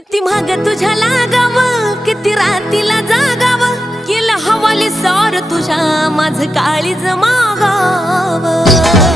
किती महाग तुझ्या लागाव, किती रातीला जागाव, केलं हवाले सार तुझ्या माझ काळीज मागाव।